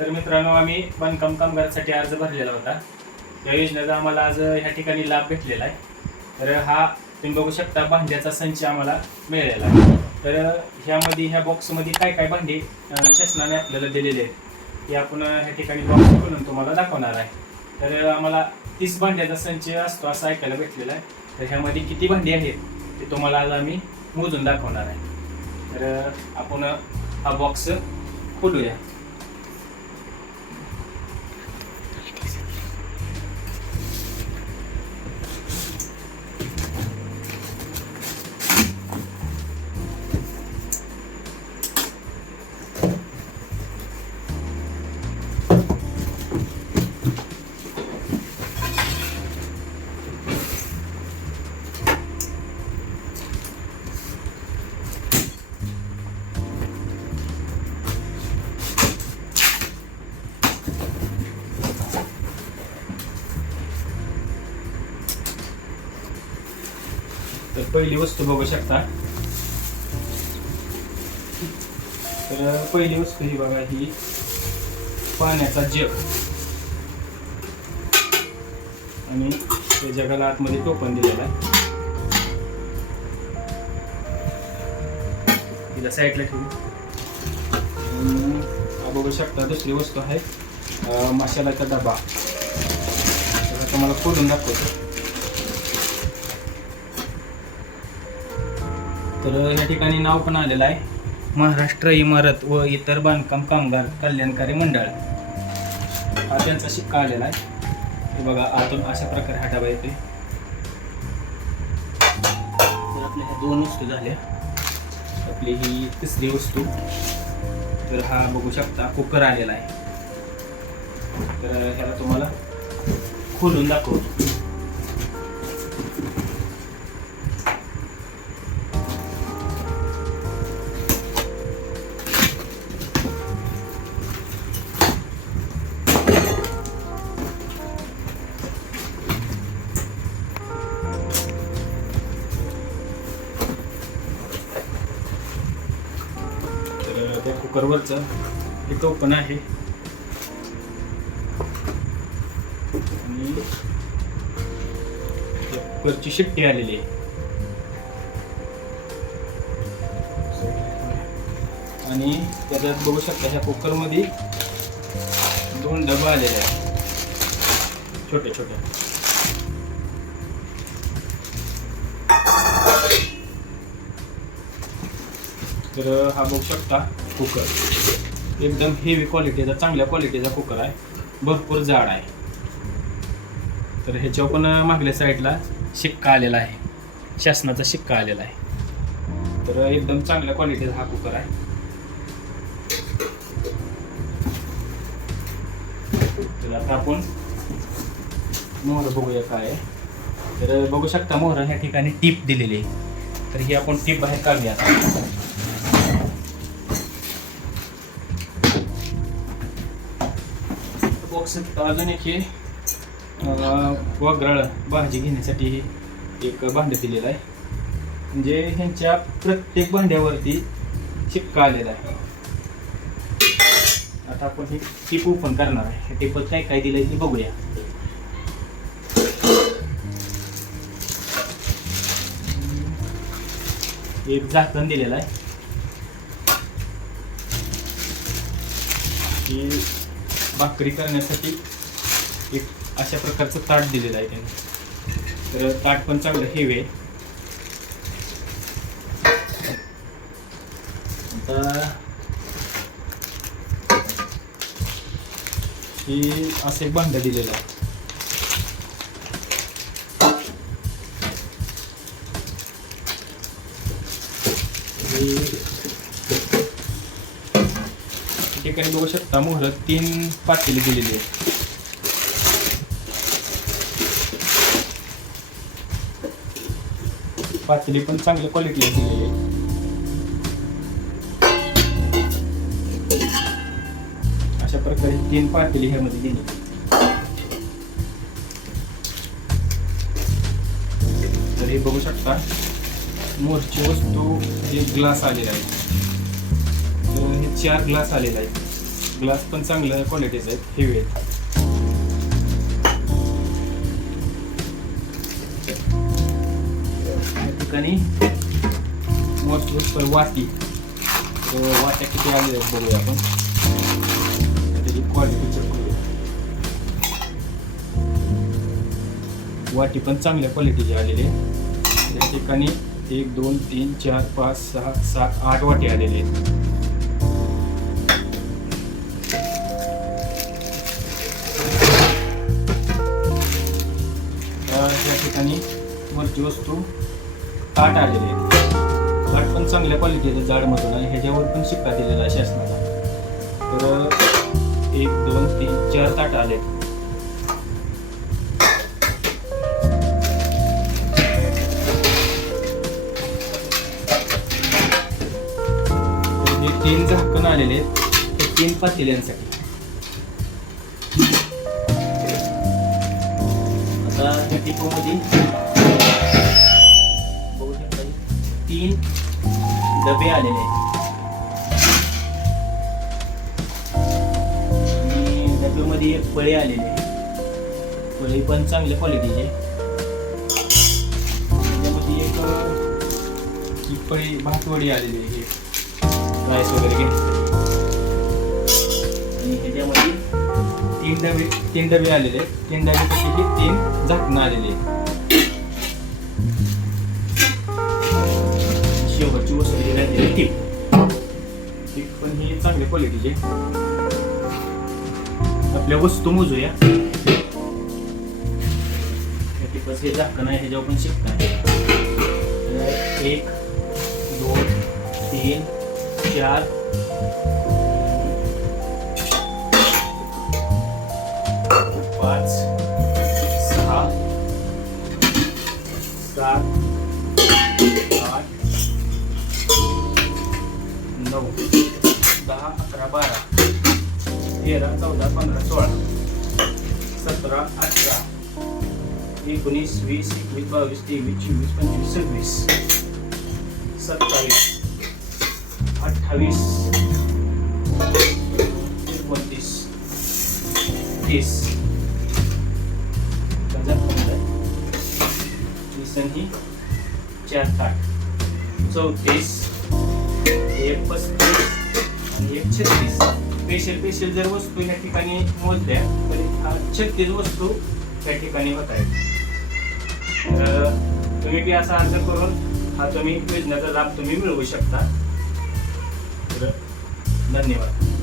तर मित्रांनो आम्ही बांधकाम कामगारांसाठी अर्ज भरलेला होता. या योजनेचा आम्हाला आज ह्या ठिकाणी लाभ भेटलेला आहे. तर हा तुम्ही बघू शकता भांड्याचा संच आम्हाला मिळालेला आहे. तर ह्यामध्ये ह्या बॉक्समध्ये काय काय भांडी शासनाने आपल्याला दिलेले आहेत हे आपण ह्या ठिकाणी बॉक्स खोलून तुम्हाला दाखवणार आहे. तर आम्हाला तीस भांड्याचा संच असतो असं ऐकायला भेटलेला आहे. तर ह्यामध्ये किती भांडी आहेत ते तुम्हाला आज आम्ही मोजून दाखवणार आहे. तर आपण हा बॉक्स खोलूया. पहिली वस्तू बघू शकता. तर पहिली वस्तू ही बघा ही पाण्याचा जग. आणि त्या जगाला आतमध्ये टोपण दिलेलं आहे. तिला साईडला ठेवू. आणि बघू शकता दुसरी वस्तू आहे अं, मसाल्याचा डबा. तुम्हाला खोलून दाखवतो. तर या ठिकाणी नाव पण आलेलं आहे. महाराष्ट्र इमारत व इतर बांधकाम कामगार कल्याणकारी मंडळ. हा त्यांचा शिक्का आलेला आहे. हे बघा आतून अशा प्रकारे हा डबा येते तर आपल्या ह्या दोन वस्तू झाल्या. आपली ही तिसरी वस्तू. तर हा बघू शकता कुकर आलेला आहे. तर ह्याला तुम्हाला खोलून दाखवतो. तर त्या कुकरवरचं आहे. आणि त्या कुकरची शिट्टी आलेली आहे. आणि त्याच्यात बघू शकता ह्या कुकरमध्ये दोन डबा आलेले आहेत. छोटे छोटे. तर हा बघू शकता. कुकर. एकदम हेवी क्वालिटीचा चांगल्या क्वालिटीचा कुकर आहे. भरपूर जाड आहे. तर ह्याच्यावर पण मागल्या साईडला शिक्का आलेला आहे. शासनाचा शिक्का आलेला आहे. तर एकदम चांगल्या क्वालिटीचा हा कुकर आहे. तर आता आपण मोहर बघूया काय तर बघू शकता मोहर ह्या ठिकाणी टीप दिलेली आहे. तर ही आपण टीप बाहेर काढूया आता. बॉक्स अजून एक हे अं, वगराळ भाजी घेण्यासाठी एक भांडं दिलेलं आहे. म्हणजे ह्यांच्या प्रत्येक भांड्यावरती चिपका आलेला आहे. आता आपण हे टीप ओपन करणार आहे. टिपत काय काय दिलं ते बघूया. एक झाकण दिलेलं आहे. की भाकरी करण्यासाठी एक अशा प्रकारचं ताट दिलेलं आहे त्यांनी. तर ताट पण चांगलं हेवे आहे. आता ही असं एक भांडं दिलेलं आहे. ठिकाणी बघू शकता मोहर तीन पातेली दिलेली आहे पातेली पण चांगल्या क्वालिटी दिलेली आहे अशा प्रकारे तीन पातेली ह्यामध्ये दिली. तर हे बघू शकता मोरची वस्तू एक ग्लास आलेला आहे. चार ग्लास आलेला आहे ग्लास पण चांगल्या क्वालिटीचा आहेत. हेवी आहेत. या ठिकाणी मोस्ट वस्तू वाटी. वाट्या किती आलेल्या आहेत बघूया आपण. त्याची क्वालिटी चेक करूया. वाटी पण चांगल्या क्वालिटीची आलेली आहे त्या ठिकाणी एक दोन तीन चार पाच सहा सात आठ वाटी आलेले आहेत. वरची वस्तू ताट आलेली आहे. ताट पण चांगल्या क्वालिटीचं जाडमधून आहे. ह्याच्यावर पण शिक्का दिलेला आहे शासनाला. तर एक दोन तीन चार ताट आले जे तीन झाकण आलेले आहेत. ते तीन पातेल्यांसाठी. आता त्या बघू शकता तीन डबे आलेले आहेत. आणि डब्यामध्ये एक फळे आलेले आहे. फळे पण चांगल्या क्वालिटीचे त्याच्यामध्ये एक फळे भातवडी आलेली आहे. राईस वगैरे घे. तीन डबे तीन डबे आलेले आहेत. तीन डब्यापैकी हे तीन झाकणं आलेली शेवटची वस्तू जी राहिलेली टीप टीप पण ही चांगल्या क्वालिटीची आपल्या वस्तू मोजूया. टिपच हे झाकण आहे ह्याच्यावर पण शिकता एक दोन तीन चार तेरा चौदा पंधरा सोळा सतरा अठरा एकोणीस वीस एकवीस बावीस तेवीस चोवीस पंचवीस सव्वीस सत्तावीस अठ्ठावीस एकोणतीस तीस पंधरा पंधरा तीस चार ताट चौतीस एक पस्तीस आणि एक छत्तीस. स्पेशल स्पेशल जर वस्तू या ठिकाणी मोजल्या तर हा छत्तीस वस्तू त्या ठिकाणी होत आहेत. तर तुम्ही बी असा अर्ज करून हा तुम्ही योजनेचा लाभ तुम्ही मिळवू शकता. तर धन्यवाद.